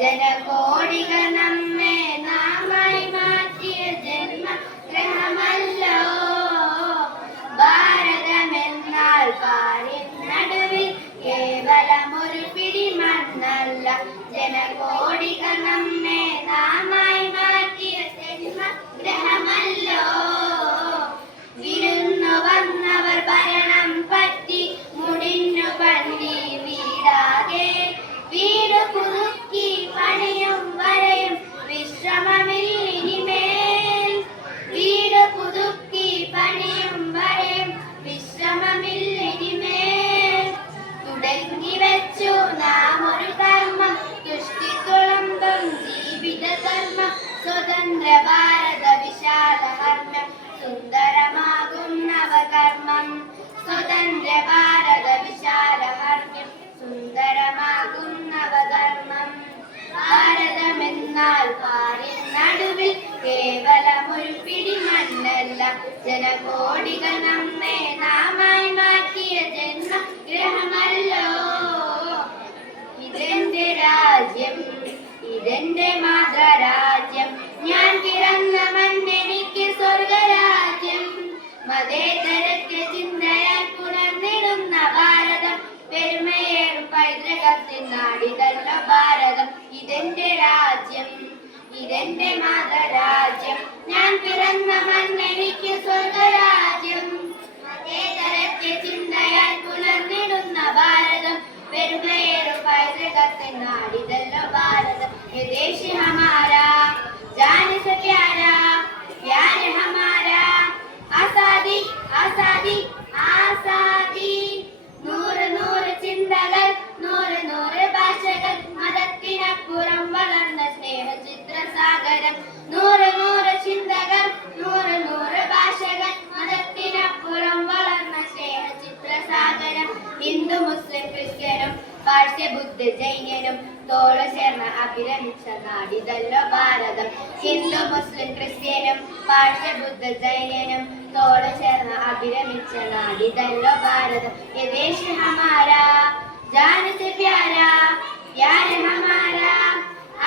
ജനകോടികൾ നമ്മെ നാമായി മാറ്റിയ ജന്മഗ്രഹമല്ലോ ഭാരതമെന്നാൽ പാരിൻ നടുവിൽ കേവലമൊരു പിടി മണ്ണല്ല. ജനകോടികൾ നമ്മെ നാമായി മാറ്റിയ ജന്മഗ്രഹമല്ലോ. വിരുന്നു വന്നവർ ഭരണം പറ്റി മുടിഞ്ഞു പണ്ടി വീടാകെ വീട് പുതുക്കി പണിയും വരെയും വിശ്രമമില്ലിനിമേൽ. വീട് പുതുക്കി പണിയും വരെയും വിശ്രമമില്ലിനിമേൽ. തുടങ്ങി വെച്ചു നാം ഒരു കർമ്മം തുഷ്ടി തുളമ്പും ജീവിത ധർമ്മം. സ്വതന്ത്ര ഭാരത വിശാല ഹർമ്മ്യം സുന്ദരമാകും നവകർമ്മം. സ്വതന്ത്ര ഭാരത വിശാല ഹർമ്മ്യം സുന്ദരമാകും നവകർമ്മം. ഭാരതമെന്നാൽ പാരിൻ നടുവിൽ കേവലമൊരു പിടി മണ്ണല്ല. ജനകോടികൾ നമ്മെ നാമായി മാറ്റിയ ജന്മഗ്രഹമല്ലോ. ഇതെന്റെ രാജ്യം, ഇതെന്റെ മാതൃരാജ്യം. ഞാൻ പിറന്ന മണ്ണെനിക്ക് സ്വർഗരാജ്യം. മതേതരത്വ ചിന്തയാൽ പുണർന്നിടുന്ന ഭാരതം പെരുമയേറും പൈതൃകത്തിൻ നാടിതല്ല ഭാരതം. ഇതെന്റെ രാജ്യം, ഇതെന്റെ മാതൃരാജ്യം. ഞാൻ പിറന്ന മണ്ണെനിക്ക് സ്വർഗരാജ്യം. മതേതരത്വ ചിന്തയാൽ പുണർന്നിടുന്ന ഭാരതം പെരുമയേറും പൈതൃകത്തിൻ നാടിതല്ല ഭാരതം. ये देश हमारा जान से प्यारा, प्यार हमारा आजादी आजादी आजादी. നൂറ് നൂറ് ചിന്തകൾ, നൂറ് നൂറ് ഭാഷകൾ, മതത്തിനപ്പുറം വളർന്ന സ്നേഹചിത്രസാഗരം. നൂറ് നൂറ് ചിന്തകൾ, നൂറ് നൂറ് ഭാഷകൾ, മതത്തിനപ്പുറം വളർന്ന സ്നേഹചിത്രസാഗരം. ഹിന്ദു മുസ്ലിം ക്രിസ്ത്യനും പാഴ്സ്യ ബുദ്ധ ജൈനനും തോളു ചേർന്ന് അഭിരമിച്ച നാടിതല്ലോ ഭാരതം. ഹിന്ദു മുസ്ലിം ക്രിസ്ത്യനും പാഴ്സ്യ ബുദ്ധ ജൈനനും തോളു ചേർന്ന് അഭിരമിച്ച നാടിതല്ലോ ഭാരതം. ये देश हमारा जान से प्यारा, प्यार हमारा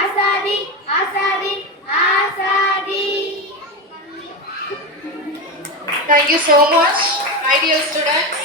आजादी आजादी आजादी. Thank you so much, my dear students.